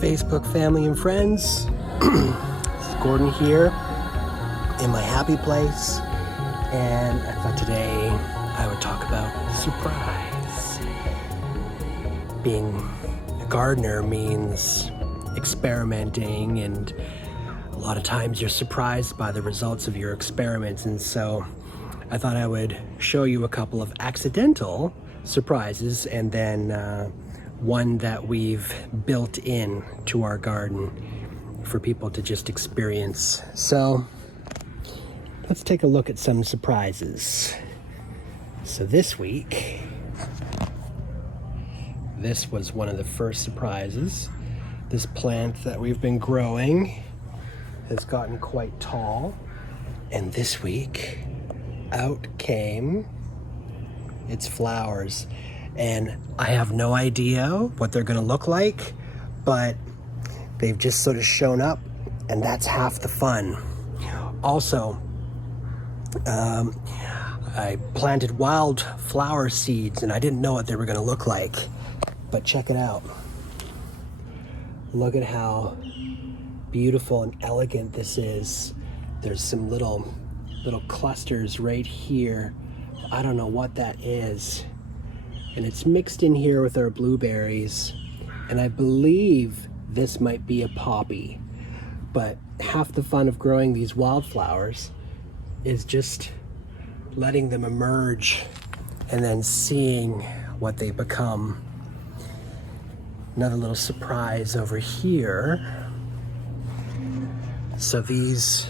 Facebook family and friends. This is Gordon here in my happy place, and I thought today I would talk about surprise. Being a gardener means experimenting, and a lot of times you're surprised by the results of your experiments, and so I thought I would show you a couple of accidental surprises and then one that we've built in to our garden for people to just experience. So let's take a look at some surprises. So this week, this was one of the first surprises. This plant that we've been growing has gotten quite tall, and this week out came its flowers. And I have no idea what they're gonna look like, but they've just sort of shown up, and that's half the fun. Also, I planted wildflower seeds, and I didn't know what they were gonna look like, but check it out. Look at how beautiful and elegant this is. There's some little clusters right here. I don't know what that is. And it's mixed in here with our blueberries, and I believe this might be a poppy. But half the fun of growing these wildflowers is just letting them emerge and then seeing what they become. Another little surprise over here. So these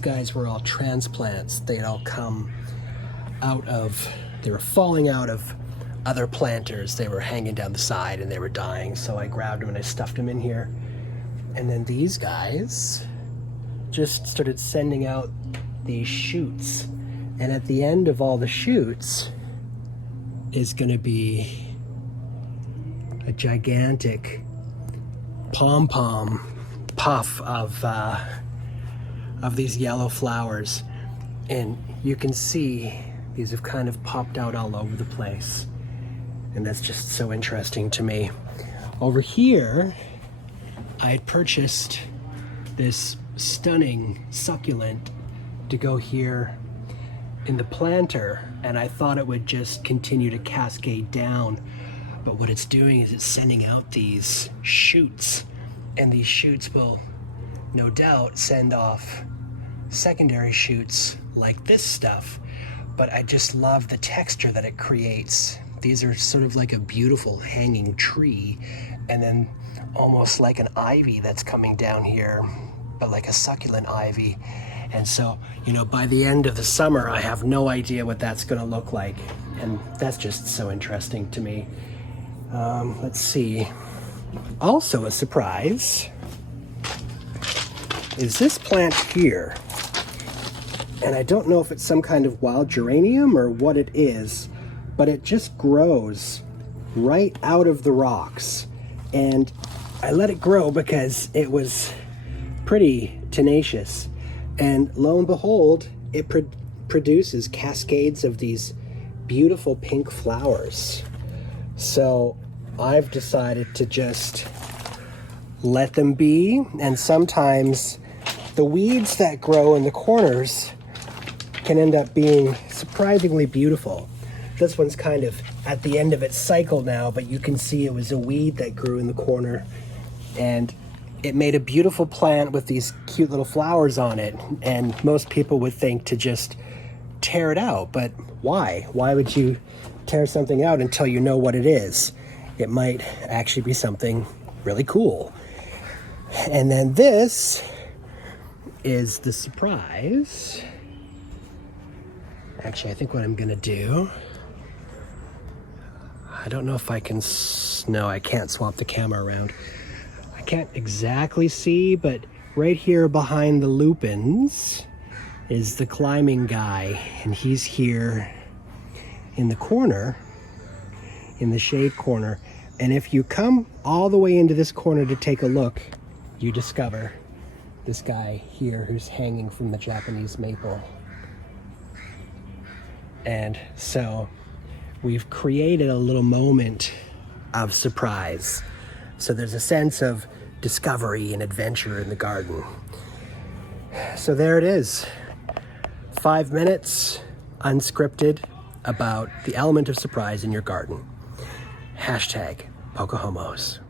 guys were all transplants. They'd all come out of, they were falling out of other planters. They were hanging down the side and they were dying, so I grabbed them and I stuffed them in here. And then these guys just started sending out these shoots, and at the end of all the shoots is going to be a gigantic pom-pom puff of these yellow flowers, and you can see these have kind of popped out all over the place. And that's just so interesting to me. Over here, I had purchased this stunning succulent to go here in the planter, and I thought it would just continue to cascade down. But what it's doing is it's sending out these shoots, and these shoots will no doubt send off secondary shoots like this stuff. But I just love the texture that it creates. These are sort of like a beautiful hanging tree, and then almost like an ivy that's coming down here, but like a succulent ivy. And so, you know, by the end of the summer, I have no idea what that's gonna look like. And that's just so interesting to me. Let's see. Also a surprise is this plant here. And I don't know if it's some kind of wild geranium or what it is, but it just grows right out of the rocks. And I let it grow because it was pretty tenacious. And lo and behold, it produces cascades of these beautiful pink flowers. So I've decided to just let them be. And sometimes the weeds that grow in the corners can end up being surprisingly beautiful. This one's kind of at the end of its cycle now, but you can see it was a weed that grew in the corner, and it made a beautiful plant with these cute little flowers on it. And most people would think to just tear it out, but why? Why would you tear something out until you know what it is? It might actually be something really cool. And then this is the surprise. Actually, I think what I'm gonna do, I don't know if I can, no, I can't swap the camera around. I can't exactly see, but right here behind the lupins is the climbing guy, and he's here in the corner, in the shade corner. And if you come all the way into this corner to take a look, you discover this guy here who's hanging from the Japanese maple. And so we've created a little moment of surprise. So there's a sense of discovery and adventure in the garden. So there it is. 5 minutes, unscripted, about the element of surprise in your garden. Hashtag Pocahomos.